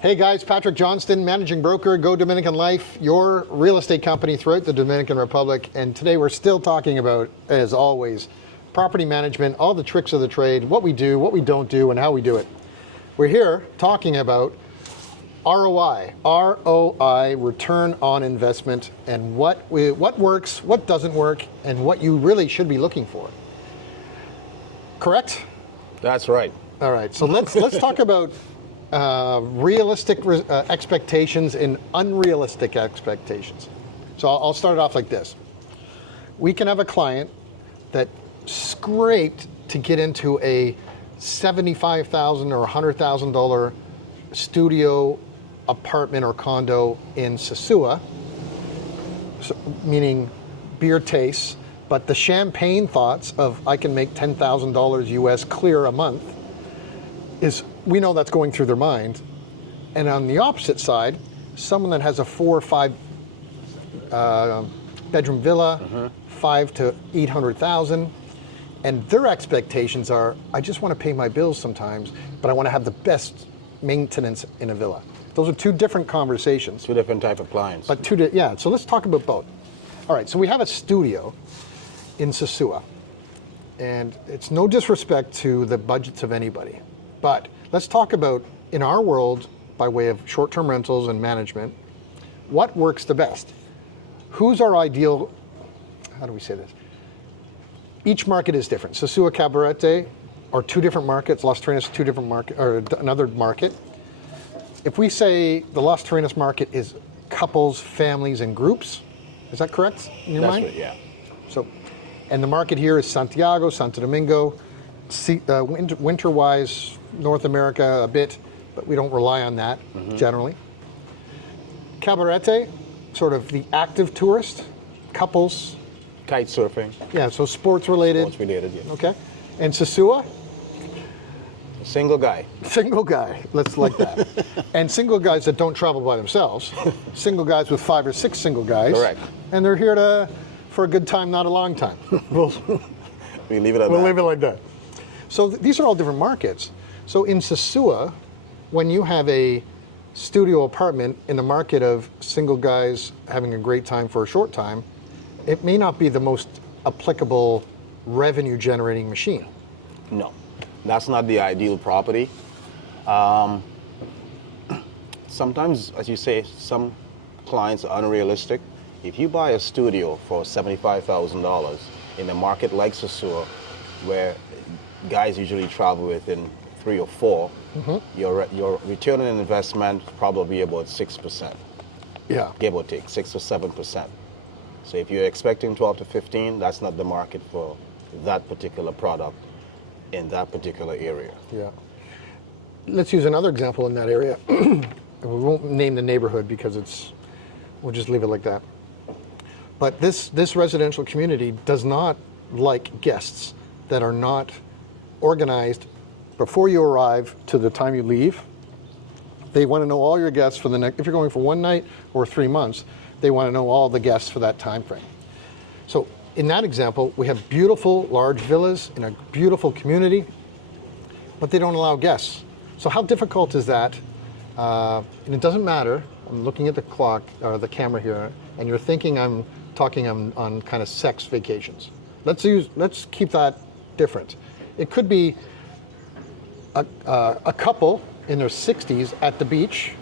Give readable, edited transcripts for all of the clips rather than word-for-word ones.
Hey guys, Patrick Johnston, managing broker, Go Dominican Life, your real estate company throughout the Dominican Republic. And today we're still talking about, as always, property management, all the tricks of the trade, what we do, what we don't do, and how we do it. We're here talking about ROI, ROI, return on investment, and what works, what doesn't work, and what you really should be looking for. Correct? That's right. All right, so let's talk about realistic expectations and unrealistic expectations. So I'll start it off like this. We can have a client that scraped to get into a $75,000 or $100,000 studio apartment or condo in Sosua, meaning beer tastes, but the champagne thoughts of I can make $10,000 US clear a month is, we know that's going through their mind. And on the opposite side, someone that has a 4 or 5 bedroom villa, 5 to 800,000, and their expectations are, I just want to pay my bills sometimes, but I want to have the best maintenance in a villa. Those are two different conversations. Two different type of clients. But yeah, so let's talk about both. All right, so we have a studio in Sosua, and it's no disrespect to the budgets of anybody, but let's talk about, in our world, by way of short-term rentals and management, what works the best? Who's our ideal, how do we say this? Each market is different. Sosua, Cabarete are two different markets. Las Terrenas is two different market, or another market. If we say the Las Terrenas market is couples, families, and groups, is that correct in your mind? That's right, yeah. So, and the market here is Santiago, Santo Domingo, winter-wise, North America a bit, but we don't rely on that generally. Cabarete, sort of the active tourist, couples. Kite surfing. Yeah, so sports related. Sports related, yeah. Okay. And Sosua? Single guy. Single guy, let's like that. And single guys that don't travel by themselves. Single guys with 5 or 6 single guys. Correct. And they're here for a good time, not a long time. We leave it at that. We'll leave it like that. So these are all different markets. So in Sosua, when you have a studio apartment in the market of single guys having a great time for a short time, it may not be the most applicable revenue generating machine. No, that's not the ideal property. Sometimes, as you say, some clients are unrealistic. If you buy a studio for $75,000 in a market like Sosua, where guys usually travel within 3 or 4, your return on investment probably about 6%. Yeah. Give or take, 6 or 7%. So if you're expecting 12 to 15, that's not the market for that particular product in that particular area. Yeah. Let's use another example in that area. We won't name the neighborhood because we'll just leave it like that. But this residential community does not like guests that are not organized before you arrive to the time you leave. They want to know all your guests for the next, if you're going for 1 night or 3 months, they want to know all the guests for that time frame. So in that example, we have beautiful large villas in a beautiful community, but they don't allow guests. So how difficult is that? And it doesn't matter. I'm looking at the clock, or the camera here, and you're thinking I'm talking on kind of sex vacations. Let's keep that different. It could be a couple in their 60s at the beach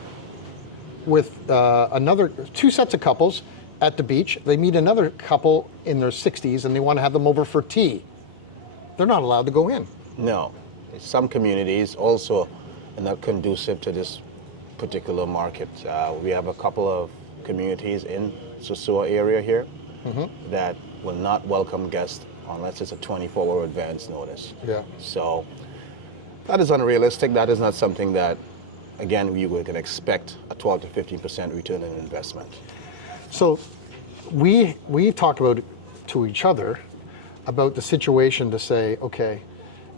with 2 sets of couples at the beach. They meet another couple in their 60s and they want to have them over for tea. They're not allowed to go in. No. Some communities also are not conducive to this particular market. We have a couple of communities in Sosua area here that will not welcome guests unless it's a 24-hour advance notice. Yeah. So that is unrealistic. That is not something that, again, we can expect a 12 to 15% return on investment. So we talk about to each other about the situation to say, okay,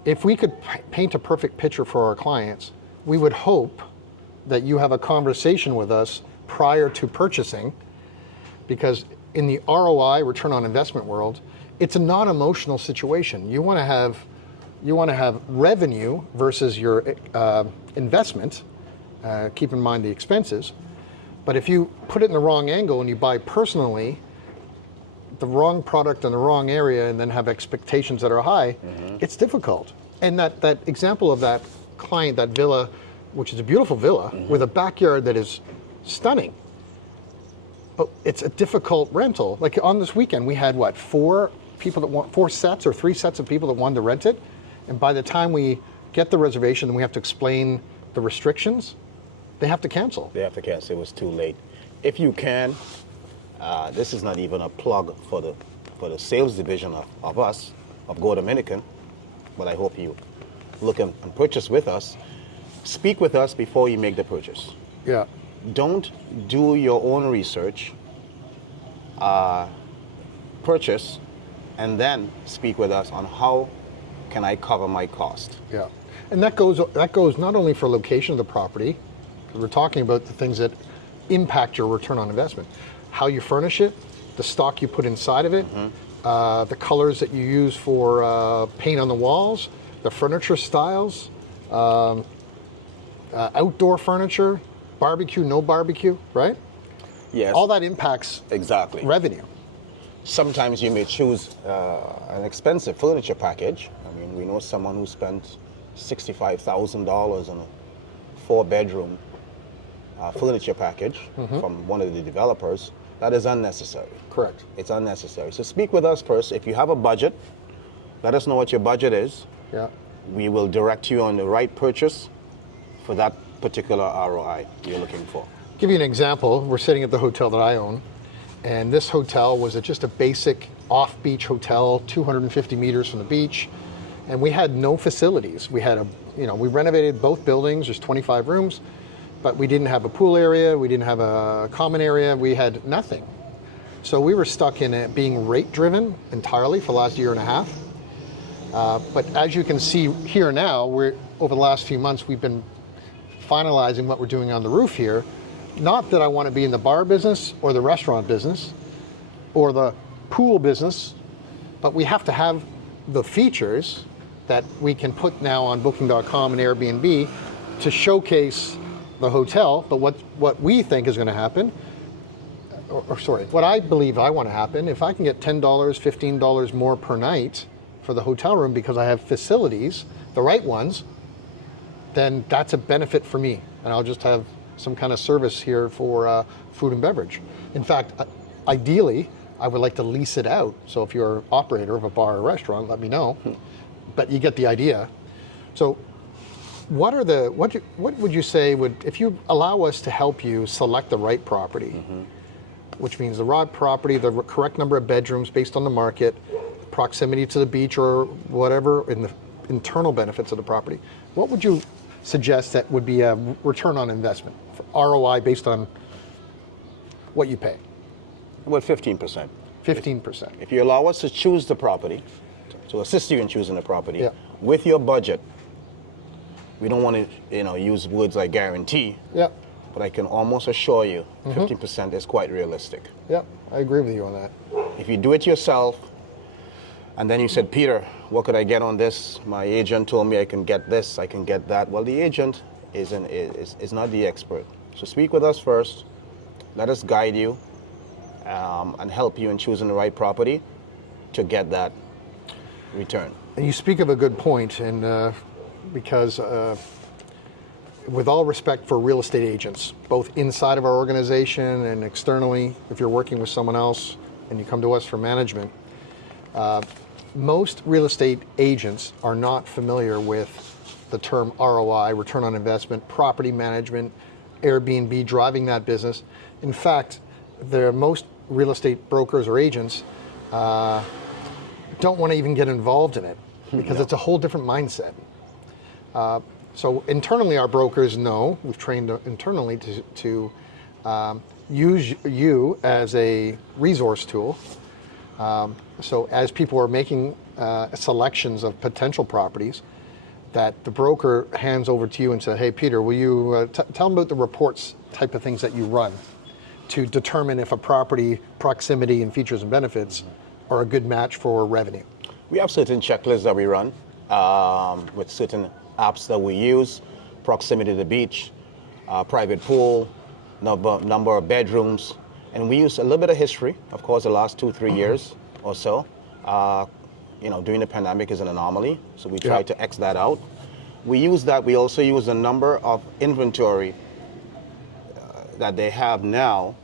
if we could paint a perfect picture for our clients, we would hope that you have a conversation with us prior to purchasing, because in the ROI, return on investment world, it's a non-emotional situation. You want to have revenue versus your investment, keep in mind the expenses. But if you put it in the wrong angle and you buy personally the wrong product in the wrong area and then have expectations that are high, it's difficult. And that example of that client, that villa, which is a beautiful villa with a backyard that is stunning, but it's a difficult rental. Like on this weekend, we had what, four sets or three sets of people that wanted to rent it, and by the time we get the reservation and we have to explain the restrictions, they have to cancel. They have to cancel. It was too late. If you can, this is not even a plug for the sales division of us, of Go Dominican, but I hope you look and purchase with us. Speak with us before you make the purchase. Yeah. Don't do your own research, purchase, and then speak with us on how can I cover my cost. Yeah, and that goes not only for location of the property, because we're talking about the things that impact your return on investment, how you furnish it, the stock you put inside of it, the colors that you use for paint on the walls, the furniture styles, outdoor furniture, barbecue, no barbecue, right? Yes. All that impacts exactly revenue. Sometimes you may choose an expensive furniture package. I mean, we know someone who spent $65,000 on a 4-bedroom furniture package from one of the developers. That is unnecessary. Correct. It's unnecessary. So speak with us first. If you have a budget, let us know what your budget is. Yeah. We will direct you on the right purchase for that particular ROI you're looking for. Give you an example. We're sitting at the hotel that I own, and this hotel was just a basic off-beach hotel, 250 meters from the beach, and we had no facilities. We had we renovated both buildings. There's 25 rooms, but we didn't have a pool area. We didn't have a common area. We had nothing. So we were stuck in it being rate-driven entirely for the last year and a half. But as you can see here now, over the last few months, we've been finalizing what we're doing on the roof here. Not that I want to be in the bar business or the restaurant business or the pool business, but we have to have the features that we can put now on Booking.com and Airbnb to showcase the hotel. But what we think is going to happen, what I believe I want to happen, if I can get $10, $15 more per night for the hotel room because I have facilities, the right ones, then that's a benefit for me. And I'll just have some kind of service here for food and beverage. In fact, ideally, I would like to lease it out. So if you're an operator of a bar or restaurant, let me know. But you get the idea. So what would you say if you allow us to help you select the right property, which means the right property, the correct number of bedrooms based on the market, proximity to the beach or whatever, in the internal benefits of the property, what would you suggest that would be a return on investment, for ROI based on what you pay? About 15%. 15%. If you allow us to choose the property, to assist you in choosing the property, Yeah. with your budget, we don't want to use words like guarantee, Yeah, but I can almost assure you 15% is quite realistic. yeah, I agree with you on that. If you do it yourself, and then you said, Peter, what could I get on this? My agent told me I can get this, I can get that. Well, the agent is not the expert. So speak with us first. Let us guide you and help you in choosing the right property to get that return. And you speak of a good point, and because with all respect for real estate agents, both inside of our organization and externally, if you're working with someone else and you come to us for management, most real estate agents are not familiar with the term ROI, return on investment, property management, Airbnb, driving that business. In fact, most real estate brokers or agents don't want to even get involved in it because it's a whole different mindset. So internally, our brokers know, we've trained internally to use you as a resource tool. So as people are making selections of potential properties, that the broker hands over to you and says, hey, Peter, will you tell them about the reports type of things that you run to determine if a property proximity and features and benefits are a good match for revenue? We have certain checklists that we run with certain apps that we use, proximity to the beach, private pool, number of bedrooms, and we use a little bit of history. Of course, the last 2-3 years or so, during the pandemic is an anomaly, so we try to X that out. We use that. We also use the number of inventory that they have now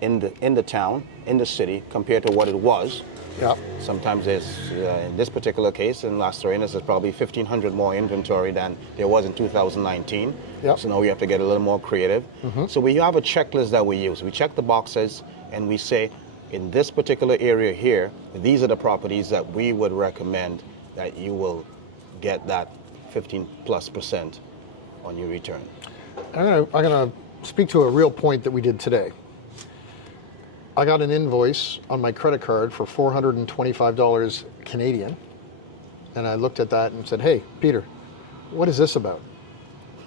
in the town, in the city, compared to what it was. Yeah. Sometimes there's, in this particular case, in Las Terrenas, there's probably 1,500 more inventory than there was in 2019. Yep. So now we have to get a little more creative. So we have a checklist that we use. We check the boxes and we say, in this particular area here, these are the properties that we would recommend that you will get that 15+% on your return. I'm gonna speak to a real point that we did today. I got an invoice on my credit card for $425 Canadian, and I looked at that and said, "Hey, Peter, what is this about?"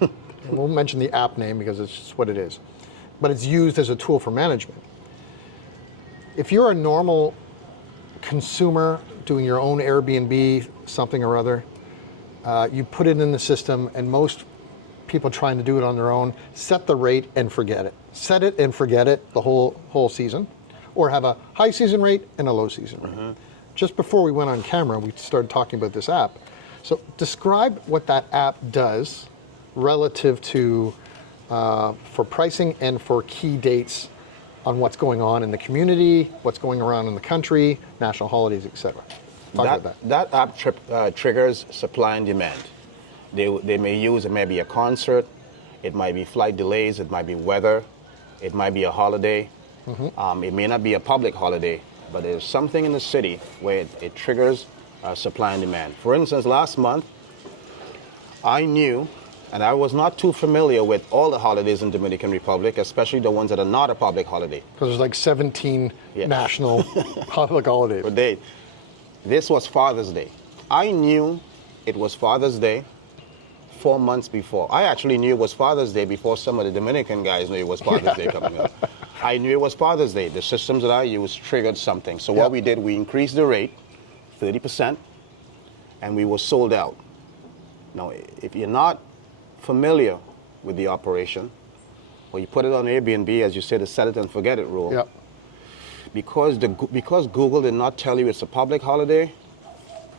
And we'll mention the app name because it's just what it is, but it's used as a tool for management. If you're a normal consumer doing your own Airbnb, something or other, you put it in the system, and most people trying to do it on their own set the rate and forget it. Set it and forget it the whole season, or have a high season rate and a low season rate. Just before we went on camera, we started talking about this app. So describe what that app does relative to for pricing and for key dates on what's going on in the community, what's going around in the country, national holidays, etc. Talk about that. That app triggers supply and demand. They may use, it may be a concert, it might be flight delays, it might be weather, it might be a holiday. It may not be a public holiday, but there's something in the city where it triggers supply and demand. For instance, last month, I knew, and I was not too familiar with all the holidays in Dominican Republic, especially the ones that are not a public holiday. Because there's like 17 national public holidays. But this was Father's Day. I knew it was Father's Day 4 months before. I actually knew it was Father's Day before some of the Dominican guys knew it was Father's Day coming up. I knew it was Father's Day. The systems that I used triggered something. So what we did, we increased the rate 30%, and we were sold out. Now, if you're not familiar with the operation, or you put it on Airbnb, as you said, the set it and forget it rule, because Google did not tell you it's a public holiday,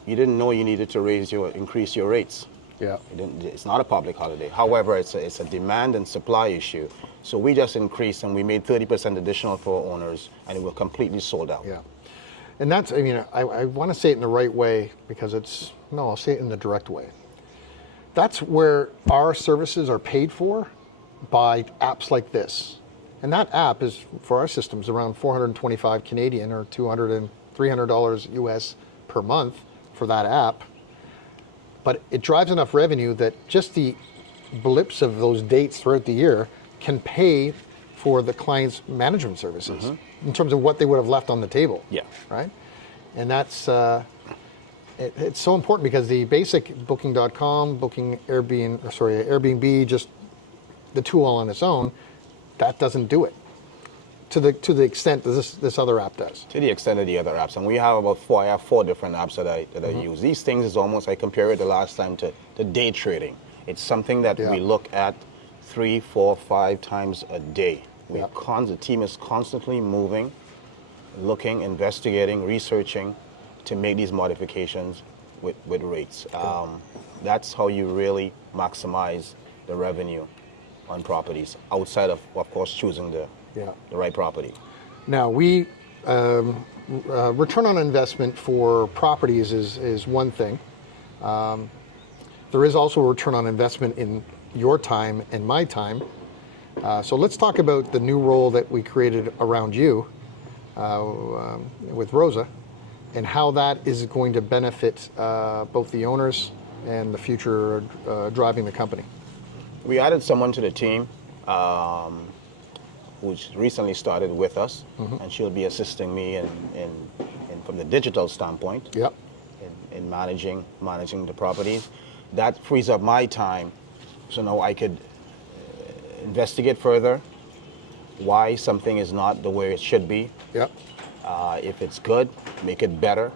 you didn't know you needed to increase your rates. It's not a public holiday. However, it's a demand and supply issue. So we just increased and we made 30% additional for owners, and it was completely sold out. And that's, I mean, I want to say it in the right way because I'll say it in the direct way. That's where our services are paid for by apps like this. And that app is, for our systems, around 425 Canadian or $200 and $300 US per month for that app. But it drives enough revenue that just the blips of those dates throughout the year can pay for the client's management services in terms of what they would have left on the table. Right? And that's it's so important because the basic Booking.com, Airbnb, just the tool on its own, that doesn't do it to the extent that this other app does. To the extent of the other apps, and we have about four different apps that I use. These things is almost, I compare it the last time to day trading. It's something that we look at 3, 4, 5 times a day. The team is constantly moving, looking, investigating, researching to make these modifications with rates. That's how you really maximize the revenue on properties outside of course, choosing the right property. Now, return on investment for properties is one thing. There is also a return on investment in your time and my time. So let's talk about the new role that we created around you with Rosa and how that is going to benefit both the owners and the future driving the company. We added someone to the team who's recently started with us, and she'll be assisting me in from the digital standpoint in managing the properties. That frees up my time, so now I could investigate further why something is not the way it should be. If it's good, make it better,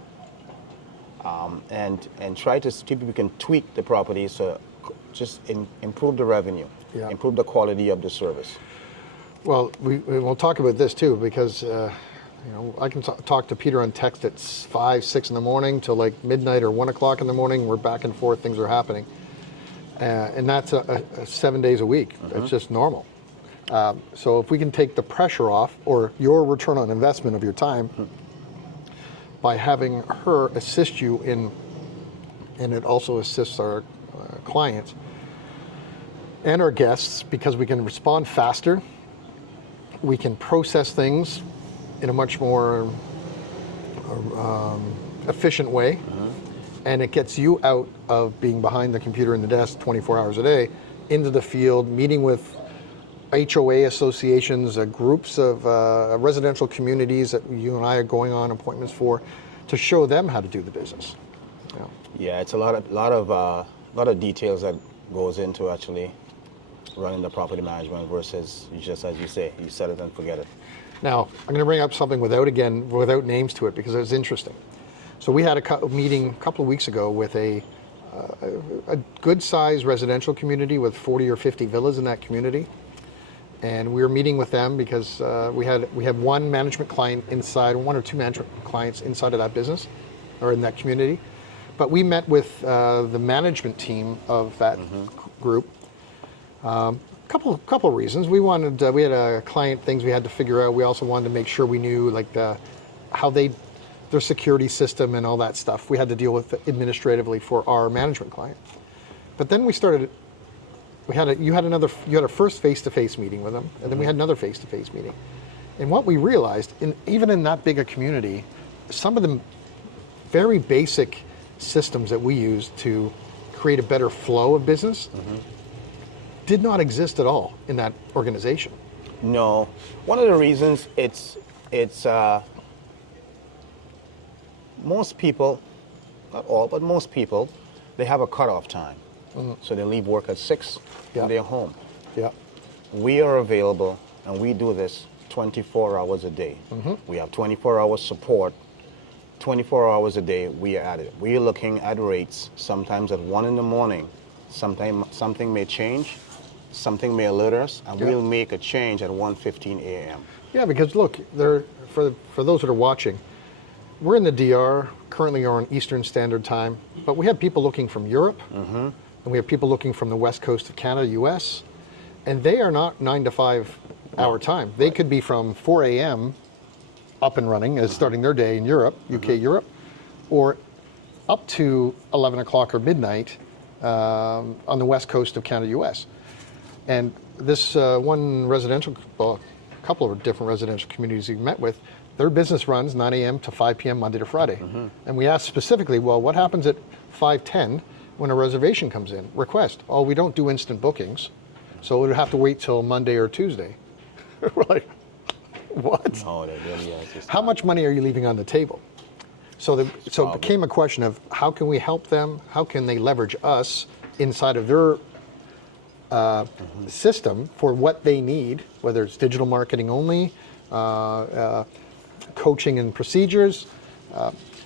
and try to see if we can tweak the property so just improve the revenue, Yeah. improve the quality of the service. Well, we'll talk about this too, because I can talk to Peter on text at 5, 6 in the morning till like midnight or 1 o'clock in the morning. We're back and forth, things are happening. And that's a 7 days a week. That's just normal. So if we can take the pressure off, or your return on investment of your time, by having her assist you in, and it also assists our clients and our guests, because we can respond faster, we can process things in a much more efficient way, and it gets you out of being behind the computer in the desk 24 hours a day, into the field, meeting with HOA associations, groups of residential communities that you and I are going on appointments for, to show them how to do the business. Yeah, it's a lot of details that goes into actually running the property management versus just, as you say, you set it and forget it. Now, I'm going to bring up something without names to it, because it's interesting. So we had a meeting a couple of weeks ago with a good-sized residential community with 40 or 50 villas in that community. And we were meeting with them because we had one management client inside, one or two management clients inside of that business or in that community. But we met with the management team of that group. Couple of reasons. We had a client things we had to figure out. We also wanted to make sure we knew like how their security system and all that stuff. We had to deal with administratively for our management client. But then we started. You had a first face-to-face meeting with them, and then we had another face-to-face meeting. And what we realized, even in that big a community, some of the very basic systems that we use to create a better flow of business did not exist at all in that organization. No, one of the reasons it's most people, not all, but most people, they have a cutoff time. So they leave work at 6 and they're home. Yeah. We are available, and we do this 24 hours a day. We have 24 hours support. 24 hours a day, we are at it. We are looking at rates sometimes at 1 in the morning. Sometimes something may change, something may alert us, and we'll make a change at 1:15 a.m. Yeah, because look, for those that are watching, we're in the DR, currently on Eastern Standard Time, but we have people looking from Europe, and we have people looking from the west coast of Canada, US, and they are not 9 to 5 hour time. They could be from 4 a.m. up and running as starting their day in Europe, UK, Europe, or up to 11 o'clock or midnight on the west coast of Canada, US. And this one residential, well, a couple of different residential communities we've met with, their business runs 9 a.m. to 5 p.m. Monday to Friday. And we asked specifically, well, what happens at 5:10 when a reservation comes in? Request. Oh, we don't do instant bookings, so we'd have to wait till Monday or Tuesday. We're like, what? No, they really are. How much money are you leaving on the table? So it became a question of how can we help them? How can they leverage us inside of their system for what they need, whether it's digital marketing only, coaching and procedures.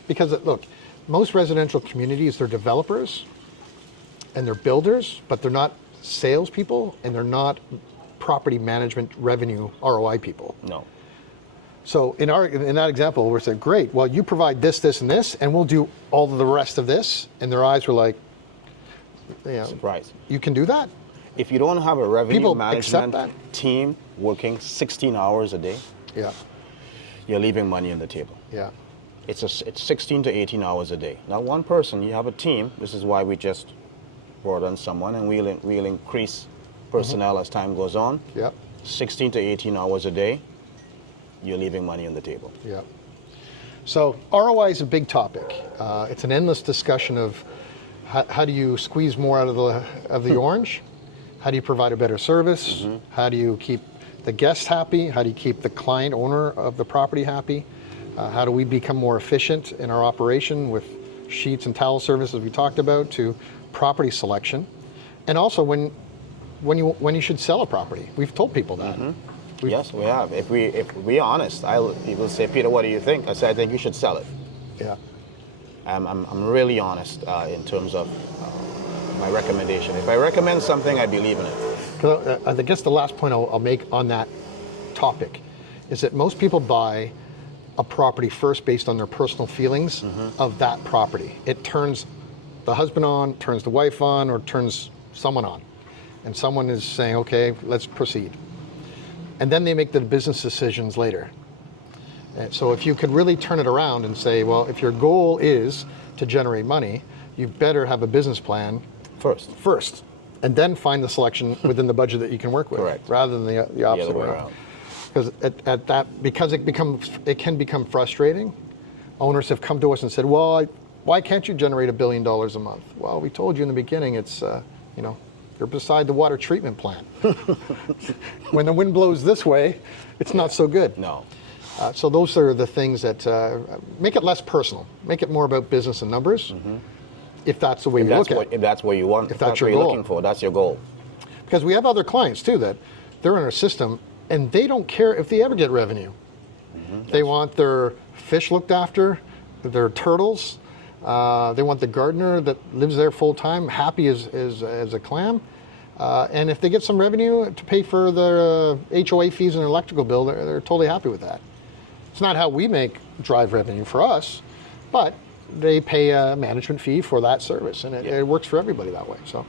Because look, most residential communities, they're developers and they're builders, but they're not salespeople and they're not property management revenue ROI people. No. So in that example, we're saying, great, well, you provide this, this, and this, and we'll do all of the rest of this. And their eyes were like, Surprise. You can do that? If you don't have a revenue People accept management that? team working 16 hours a day, Yeah, you're leaving money on the table. yeah, It's 16 to 18 hours a day. Not one person, you have a team. This is why we just brought on someone, and we'll increase personnel as time goes on. yeah, 16 to 18 hours a day, you're leaving money on the table. yeah. So ROI is a big topic. It's an endless discussion of how do you squeeze more out of the orange? How do you provide a better service? How do you keep the guests happy? How do you keep the client owner of the property happy? How do we become more efficient in our operation with sheets and towel services we talked about, to property selection, and also when you should sell a property? We've told people that. Yes, we have. If we're honest, people say, Peter, what do you think? I say, I think you should sell it. Yeah. I'm really honest in terms of my recommendation. If I recommend something, I believe in it. 'Cause I guess the last point I'll make on that topic is that most people buy a property first based on their personal feelings of that property. It turns the husband on, turns the wife on, or turns someone on. And someone is saying, okay, let's proceed. And then they make the business decisions later. And so if you could really turn it around and say, well, if your goal is to generate money, you better have a business plan first, and then find the selection within the budget that you can work with, Correct. rather than the opposite way around. Because because it can become frustrating. Owners have come to us and said, well, why can't you generate $1 billion a month? Well, we told you in the beginning, it's you're beside the water treatment plant. When the wind blows this way, it's not so good. No. So those are the things that make it less personal, make it more about business and numbers. If that's the way you look at it. If that's what you want, if that's your what you're goal. looking for, that's your goal. Because we have other clients too that they're in our system and they don't care if they ever get revenue. They want their fish looked after, their turtles. They want the gardener that lives there full time, happy as a clam. And if they get some revenue to pay for their HOA fees and their electrical bill, they're totally happy with that. It's not how we drive revenue for us, but they pay a management fee for that service, and it works for everybody that way. So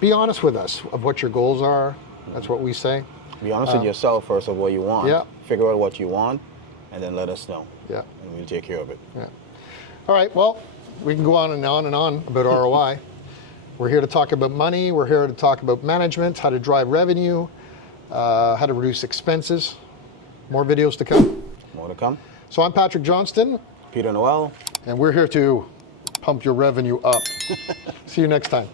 be honest with us of what your goals are. That's what we say. Be honest with yourself first of what you want. Yeah. Figure out what you want, and then let us know. Yeah. And we'll take care of it. Yeah. All right, well, we can go on and on and on about ROI. We're here to talk about money. We're here to talk about management, how to drive revenue, how to reduce expenses. More videos to come. More to come. So I'm Patrick Johnston. Peter Noel. And we're here to pump your revenue up. See you next time.